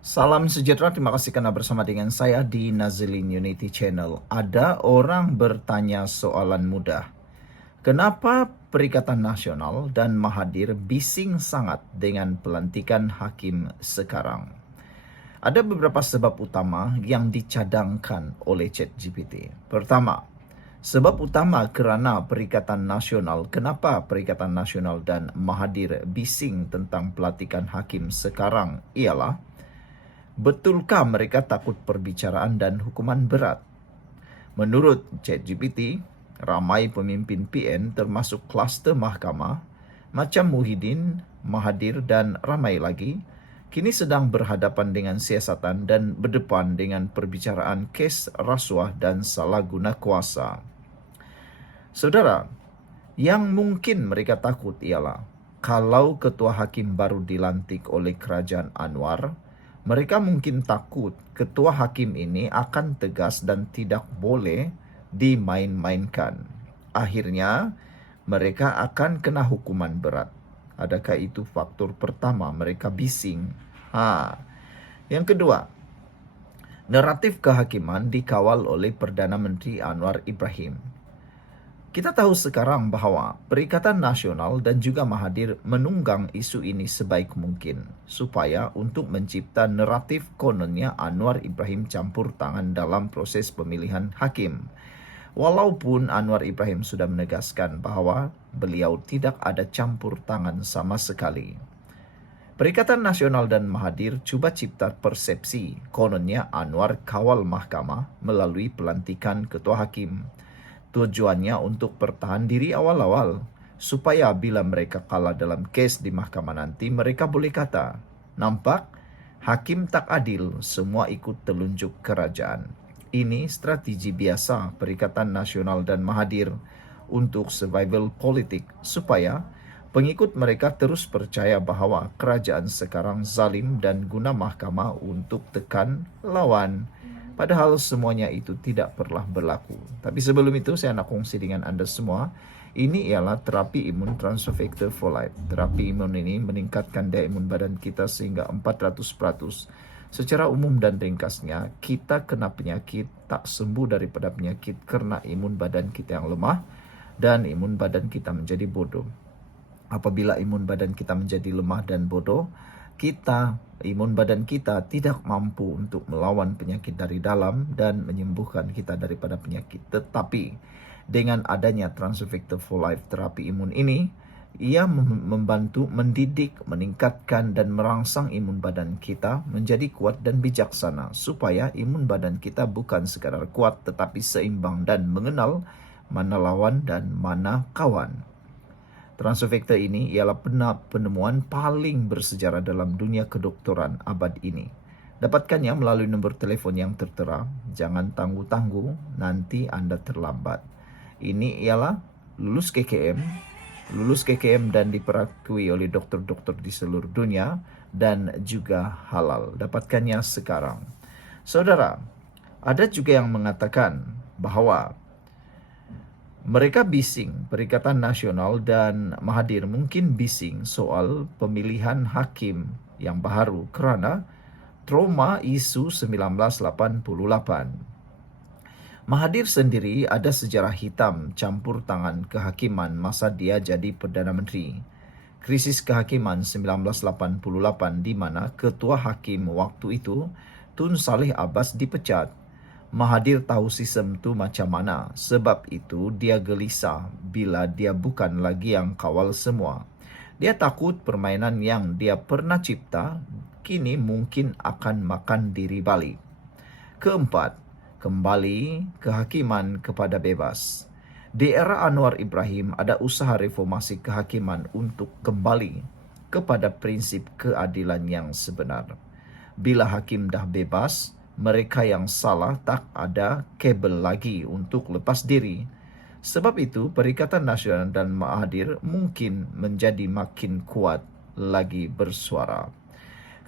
Salam sejahtera, terima kasih karena bersama dengan saya di Nazilin Unity Channel. Ada orang bertanya soalan mudah. Kenapa Perikatan Nasional dan Mahathir bising sangat dengan pelantikan hakim sekarang? Ada beberapa sebab utama yang dicadangkan oleh ChatGPT. Pertama, sebab utama kerana Perikatan Nasional, kenapa Perikatan Nasional dan Mahathir bising tentang pelantikan hakim sekarang ialah betulkah mereka takut perbicaraan dan hukuman berat? Menurut ChatGPT, ramai pemimpin PN termasuk kluster mahkamah macam Muhyiddin, Mahathir dan ramai lagi kini sedang berhadapan dengan siasatan dan berdepan dengan perbicaraan kes rasuah dan salah guna kuasa. Saudara, yang mungkin mereka takut ialah kalau ketua hakim baru dilantik oleh kerajaan Anwar, mereka mungkin takut ketua hakim ini akan tegas dan tidak boleh dimain-mainkan. Akhirnya, mereka akan kena hukuman berat. Adakah itu faktor pertama mereka bising? Yang kedua, naratif kehakiman dikawal oleh Perdana Menteri Anwar Ibrahim. Kita tahu sekarang bahawa Perikatan Nasional dan juga Mahathir menunggang isu ini sebaik mungkin supaya untuk mencipta naratif kononnya Anwar Ibrahim campur tangan dalam proses pemilihan hakim. Walaupun Anwar Ibrahim sudah menegaskan bahawa beliau tidak ada campur tangan sama sekali. Perikatan Nasional dan Mahathir cuba cipta persepsi kononnya Anwar kawal mahkamah melalui pelantikan ketua hakim. Tujuannya untuk bertahan diri awal-awal, supaya bila mereka kalah dalam kes di mahkamah nanti, mereka boleh kata, nampak, hakim tak adil, semua ikut telunjuk kerajaan. Ini strategi biasa Perikatan Nasional dan Mahathir untuk survival politik, supaya pengikut mereka terus percaya bahawa kerajaan sekarang zalim dan guna mahkamah untuk tekan lawan. Padahal semuanya itu tidak pernah berlaku. Tapi sebelum itu saya nak kongsi dengan anda semua. Ini ialah terapi imun Transfer Factor for Life. Terapi imun ini meningkatkan daya imun badan kita sehingga 400%. Secara umum dan ringkasnya, kita kena penyakit tak sembuh daripada penyakit kerana imun badan kita yang lemah dan imun badan kita menjadi bodoh. Apabila imun badan kita menjadi lemah dan bodoh, imun badan kita tidak mampu untuk melawan penyakit dari dalam dan menyembuhkan kita daripada penyakit. Tetapi dengan adanya Transfer Factor for Life terapi imun ini, ia membantu mendidik, meningkatkan dan merangsang imun badan kita menjadi kuat dan bijaksana supaya imun badan kita bukan sekadar kuat tetapi seimbang dan mengenal mana lawan dan mana kawan. Transfer Factor ini ialah penemuan paling bersejarah dalam dunia kedoktoran abad ini. Dapatkannya melalui nombor telefon yang tertera. Jangan tangguh-tangguh, nanti anda terlambat. Ini ialah lulus KKM dan diperakui oleh doktor-doktor di seluruh dunia dan juga halal. Dapatkannya sekarang. Saudara, ada juga yang mengatakan bahawa mereka bising, Perikatan Nasional dan Mahathir mungkin bising soal pemilihan hakim yang baru kerana trauma isu 1988. Mahathir sendiri ada sejarah hitam campur tangan kehakiman masa dia jadi Perdana Menteri. Krisis kehakiman 1988 di mana ketua hakim waktu itu, Tun Saleh Abbas dipecat. Mahathir tahu sistem tu macam mana. Sebab itu dia gelisah bila dia bukan lagi yang kawal semua. Dia takut permainan yang dia pernah cipta kini mungkin akan makan diri balik. Keempat, kembali kehakiman kepada bebas. Di era Anwar Ibrahim ada usaha reformasi kehakiman untuk kembali kepada prinsip keadilan yang sebenar. Bila hakim dah bebas, mereka yang salah tak ada kabel lagi untuk lepas diri. Sebab itu, Perikatan Nasional dan Mahathir mungkin menjadi makin kuat lagi bersuara.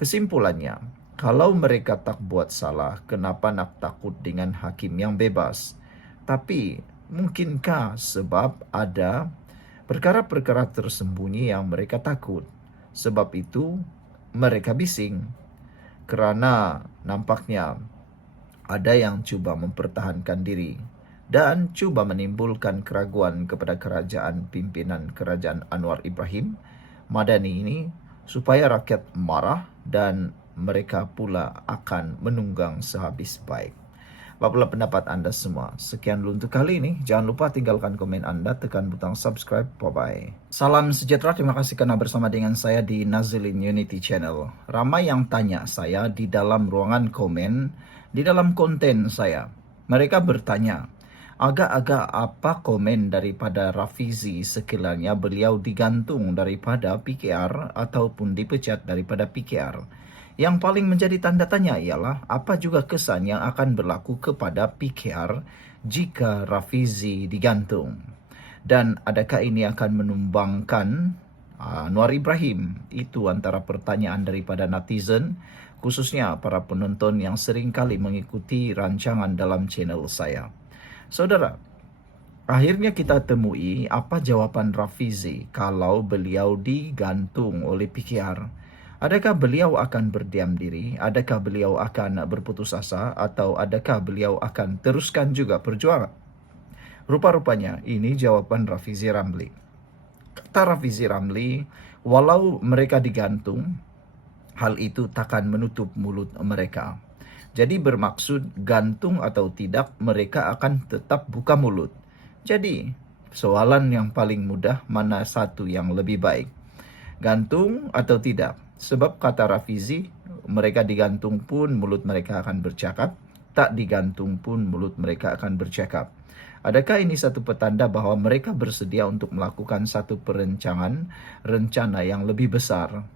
Kesimpulannya, kalau mereka tak buat salah, kenapa nak takut dengan hakim yang bebas? Tapi, mungkinkah sebab ada perkara-perkara tersembunyi yang mereka takut? Sebab itu, mereka bising. Kerana nampaknya ada yang cuba mempertahankan diri dan cuba menimbulkan keraguan kepada pimpinan kerajaan Anwar Ibrahim Madani ini supaya rakyat marah dan mereka pula akan menunggang sehabis baik. Apalah pendapat anda semua? Sekian dulu untuk kali ini. Jangan lupa tinggalkan komen anda, tekan butang subscribe. Bye-bye. Salam sejahtera, terima kasih karena bersama dengan saya di Nazilin Unity Channel. Ramai yang tanya saya di dalam ruangan komen, di dalam konten saya. Mereka bertanya, agak-agak apa komen daripada Rafizi sekiranya beliau digantung daripada PKR ataupun dipecat daripada PKR. Yang paling menjadi tanda tanya ialah apa juga kesan yang akan berlaku kepada PKR jika Rafizi digantung. Dan adakah ini akan menumbangkan Anwar Ibrahim? Itu antara pertanyaan daripada netizen, khususnya para penonton yang sering kali mengikuti rancangan dalam channel saya. Saudara, akhirnya kita temui apa jawaban Rafizi kalau beliau digantung oleh PKR. Adakah beliau akan berdiam diri? Adakah beliau akan berputus asa? Atau adakah beliau akan teruskan juga perjuangan? Rupa-rupanya ini jawaban Rafizi Ramli. Kata Rafizi Ramli, walau mereka digantung, hal itu takkan menutup mulut mereka. Jadi bermaksud gantung atau tidak, mereka akan tetap buka mulut. Jadi soalan yang paling mudah, mana satu yang lebih baik? Gantung atau tidak? Sebab kata Rafizi, mereka digantung pun mulut mereka akan bercakap, tak digantung pun mulut mereka akan bercakap. Adakah ini satu petanda bahawa mereka bersedia untuk melakukan satu rencana yang lebih besar?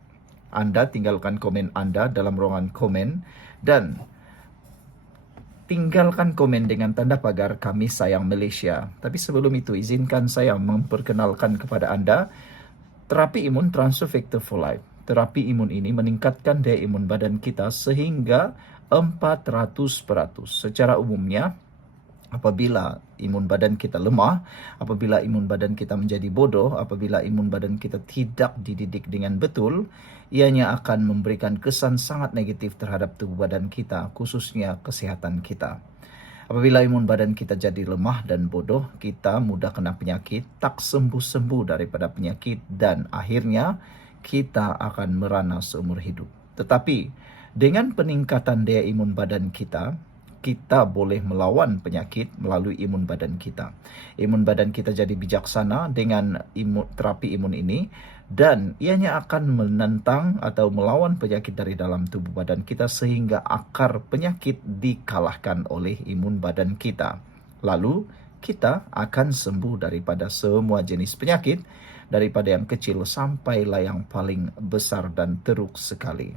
Anda tinggalkan komen Anda dalam ruangan komen dan tinggalkan komen dengan tanda pagar kami sayang Malaysia. Tapi sebelum itu izinkan saya memperkenalkan kepada Anda terapi imun Transfer Factor for Life. Terapi imun ini meningkatkan daya imun badan kita sehingga 400%. Secara umumnya, apabila imun badan kita lemah, apabila imun badan kita menjadi bodoh, apabila imun badan kita tidak dididik dengan betul, ianya akan memberikan kesan sangat negatif terhadap tubuh badan kita, khususnya kesehatan kita. Apabila imun badan kita jadi lemah dan bodoh, kita mudah kena penyakit, tak sembuh-sembuh daripada penyakit dan akhirnya kita akan merana seumur hidup. Tetapi dengan peningkatan daya imun badan kita, kita boleh melawan penyakit melalui imun badan kita. Imun badan kita jadi bijaksana dengan terapi imun ini dan ianya akan menentang atau melawan penyakit dari dalam tubuh badan kita sehingga akar penyakit dikalahkan oleh imun badan kita. Lalu kita akan sembuh daripada semua jenis penyakit, daripada yang kecil sampailah yang paling besar dan teruk sekali.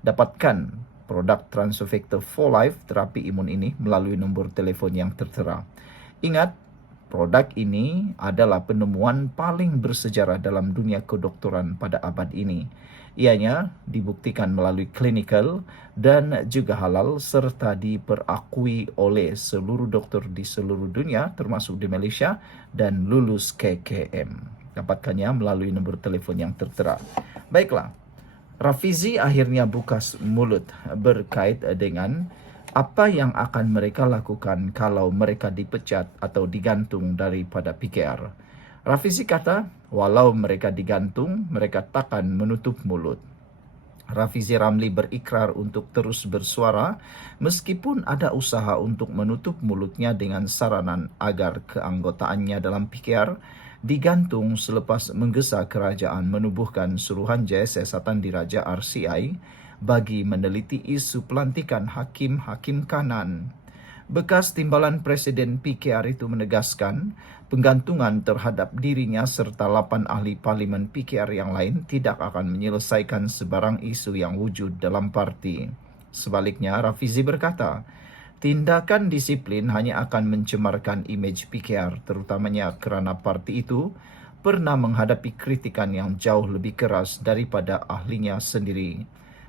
Dapatkan produk Transfer Factor for Life terapi imun ini melalui nombor telefon yang tertera. Ingat, produk ini adalah penemuan paling bersejarah dalam dunia kedokteran pada abad ini. Ianya dibuktikan melalui klinikal dan juga halal serta diperakui oleh seluruh doktor di seluruh dunia termasuk di Malaysia dan lulus KKM. Dapatkannya melalui nombor telefon yang tertera. Baiklah, Rafizi akhirnya buka mulut berkait dengan apa yang akan mereka lakukan kalau mereka dipecat atau digantung daripada PKR. Rafizi kata, walau mereka digantung, mereka takkan menutup mulut. Rafizi Ramli berikrar untuk terus bersuara meskipun ada usaha untuk menutup mulutnya dengan saranan agar keanggotaannya dalam PKR digantung selepas menggesa kerajaan menubuhkan Suruhanjaya Siasatan Diraja RCI bagi meneliti isu pelantikan hakim-hakim kanan. Bekas timbalan Presiden PKR itu menegaskan penggantungan terhadap dirinya serta 8 ahli parlimen PKR yang lain tidak akan menyelesaikan sebarang isu yang wujud dalam parti. Sebaliknya, Rafizi berkata, tindakan disiplin hanya akan mencemarkan imej PKR, terutamanya kerana parti itu pernah menghadapi kritikan yang jauh lebih keras daripada ahlinya sendiri.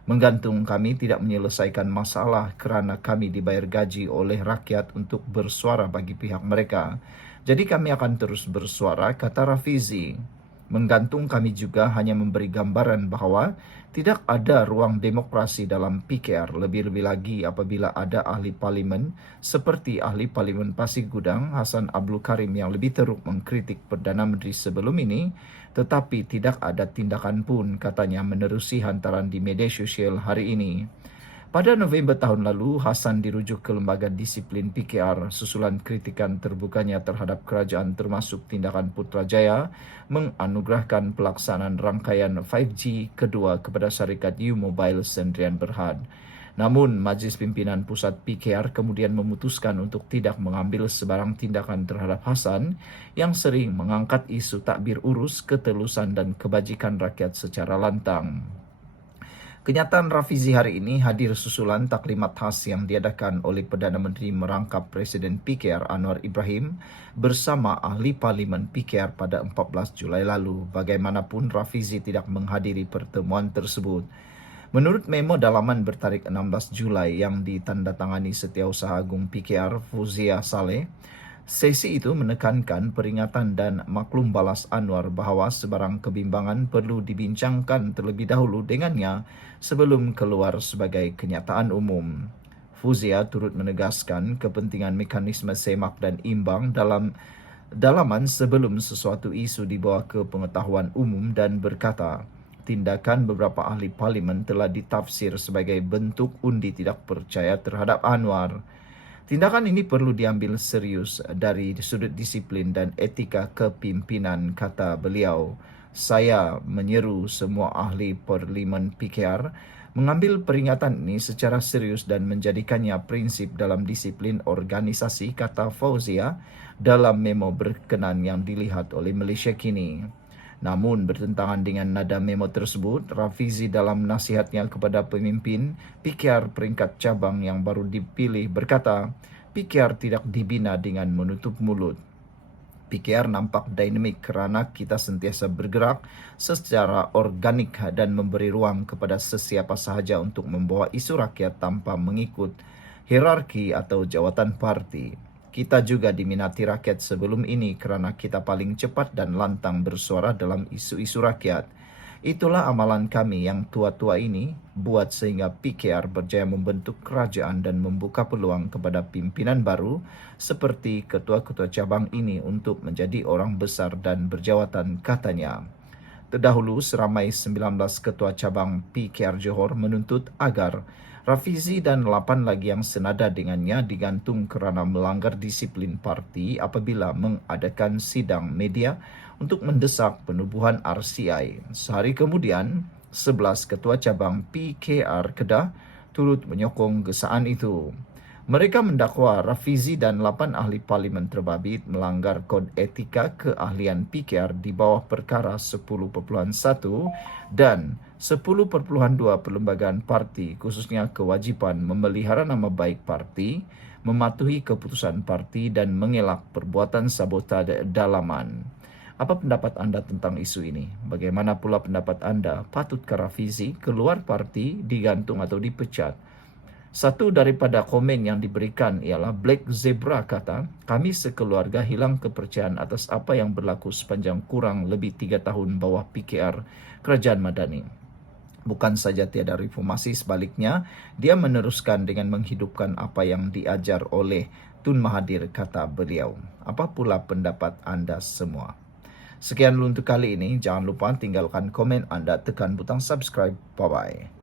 Menggantung kami tidak menyelesaikan masalah kerana kami dibayar gaji oleh rakyat untuk bersuara bagi pihak mereka. Jadi kami akan terus bersuara, kata Rafizi. Menggantung kami juga hanya memberi gambaran bahawa tidak ada ruang demokrasi dalam PKR, lebih-lebih lagi apabila ada ahli parlimen seperti ahli parlimen Pasir Gudang Hassan Abdul Karim yang lebih teruk mengkritik Perdana Menteri sebelum ini, tetapi tidak ada tindakan pun, katanya menerusi hantaran di media sosial hari ini. Pada November tahun lalu, Hassan dirujuk ke Lembaga Disiplin PKR susulan kritikan terbukanya terhadap kerajaan termasuk tindakan Putrajaya menganugerahkan pelaksanaan rangkaian 5G kedua kepada syarikat U-Mobile Sdn Bhd. Namun, Majlis Pimpinan Pusat PKR kemudian memutuskan untuk tidak mengambil sebarang tindakan terhadap Hassan yang sering mengangkat isu takbir urus, ketelusan dan kebajikan rakyat secara lantang. Kenyataan Rafizi hari ini hadir susulan taklimat khas yang diadakan oleh Perdana Menteri merangkap Presiden PKR Anwar Ibrahim bersama ahli parlimen PKR pada 14 Julai lalu. Bagaimanapun, Rafizi tidak menghadiri pertemuan tersebut. Menurut memo dalaman bertarikh 16 Julai yang ditandatangani Setiausaha Agung PKR Fauzia Saleh, sesi itu menekankan peringatan dan maklum balas Anwar bahawa sebarang kebimbangan perlu dibincangkan terlebih dahulu dengannya sebelum keluar sebagai kenyataan umum. Fauzia turut menegaskan kepentingan mekanisme semak dan imbang dalam dalaman sebelum sesuatu isu dibawa ke pengetahuan umum dan berkata, tindakan beberapa ahli parlimen telah ditafsir sebagai bentuk undi tidak percaya terhadap Anwar. Tindakan ini perlu diambil serius dari sudut disiplin dan etika kepimpinan, kata beliau. Saya menyeru semua ahli parlimen PKR mengambil peringatan ini secara serius dan menjadikannya prinsip dalam disiplin organisasi, kata Fauzia dalam memo berkenan yang dilihat oleh Malaysia Kini. Namun, bertentangan dengan nada memo tersebut, Rafizi dalam nasihatnya kepada pemimpin PKR peringkat cabang yang baru dipilih berkata, PKR tidak dibina dengan menutup mulut. PKR nampak dinamik kerana kita sentiasa bergerak secara organik dan memberi ruang kepada sesiapa sahaja untuk membawa isu rakyat tanpa mengikut hierarki atau jawatan parti. Kita juga diminati rakyat sebelum ini kerana kita paling cepat dan lantang bersuara dalam isu-isu rakyat. Itulah amalan kami yang tua-tua ini buat sehingga PKR berjaya membentuk kerajaan dan membuka peluang kepada pimpinan baru seperti ketua-ketua cabang ini untuk menjadi orang besar dan berjawatan, katanya. Terdahulu, seramai 19 ketua cabang PKR Johor menuntut agar Rafizi dan 8 lagi yang senada dengannya digantung kerana melanggar disiplin parti apabila mengadakan sidang media untuk mendesak penubuhan RCI. Sehari kemudian, 11 ketua cabang PKR Kedah turut menyokong gesaan itu. Mereka mendakwa Rafizi dan 8 ahli parlimen terbabit melanggar kod etika keahlian PKR di bawah perkara 10.1 dan 10.2 Perlembagaan Parti, khususnya kewajipan memelihara nama baik parti, mematuhi keputusan parti dan mengelak perbuatan sabotase dalaman. Apa pendapat anda tentang isu ini? Bagaimana pula pendapat anda? Patutkah Rafizi keluar parti, digantung atau dipecat? Satu daripada komen yang diberikan ialah Black Zebra kata, kami sekeluarga hilang kepercayaan atas apa yang berlaku sepanjang kurang lebih 3 tahun bawah PKR Kerajaan Madani. Bukan saja tiada reformasi, sebaliknya dia meneruskan dengan menghidupkan apa yang diajar oleh Tun Mahathir, kata beliau. Apa pula pendapat anda semua? Sekian dulu untuk kali ini. Jangan lupa tinggalkan komen anda, tekan butang subscribe. Bye-bye.